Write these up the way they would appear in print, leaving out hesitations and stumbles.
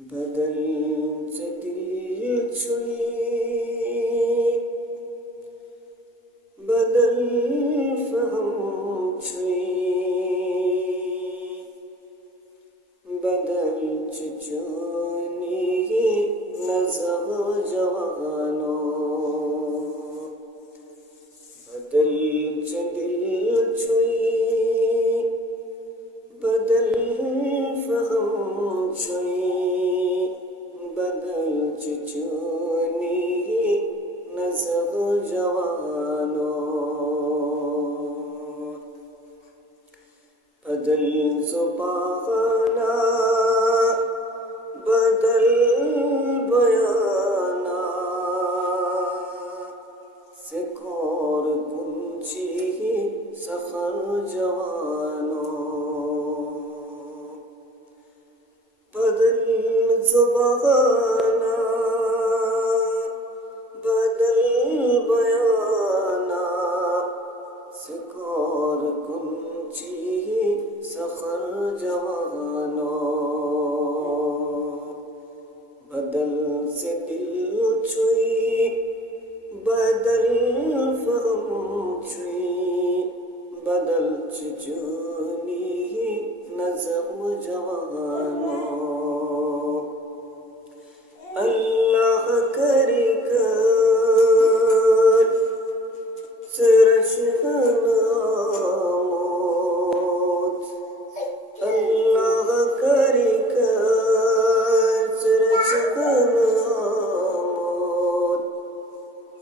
बदल से दिल छुई, बदल फहम छुई, बदल चुचुनी नजब जवानो, बदल से दिल छुई, बदल फहम छुई, बदल चुचुनी नजब जवानो, बदल ज़ुबाना, बदल बयाना, सिकोर कुंची सखर जवानो, बदल ज़ुबाना, बदल बयाना, सिकोर कुंची सखर जवानो, बदल से दिल छुई, बदल फहम छुई, बदल चुचुनी नजब जवानो, अल्लाह करेगा सरश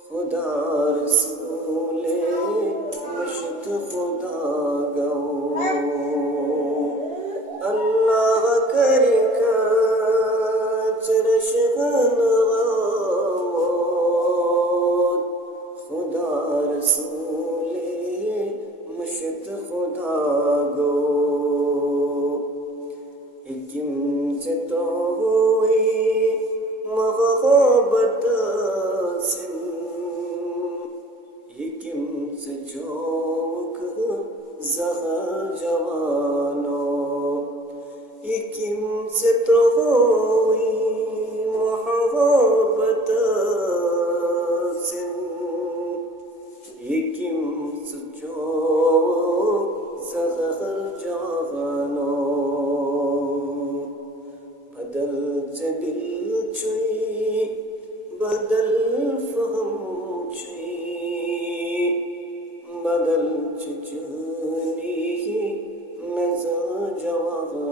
खुदा रसूले मशत खुदा गो, अल्लाह करे चरश खुदा रसूले मशत खुदा गो, किमसे तो हुई मोहब्बत से, किमसे चौक ज़हर जवानो, किमसे तो हुई मोहब्बत से, किमसे चौक ज़हर जवानो, बदल से दिल छुई, बदल फहम छुई, बदल चुचुनी नज़र जवानो।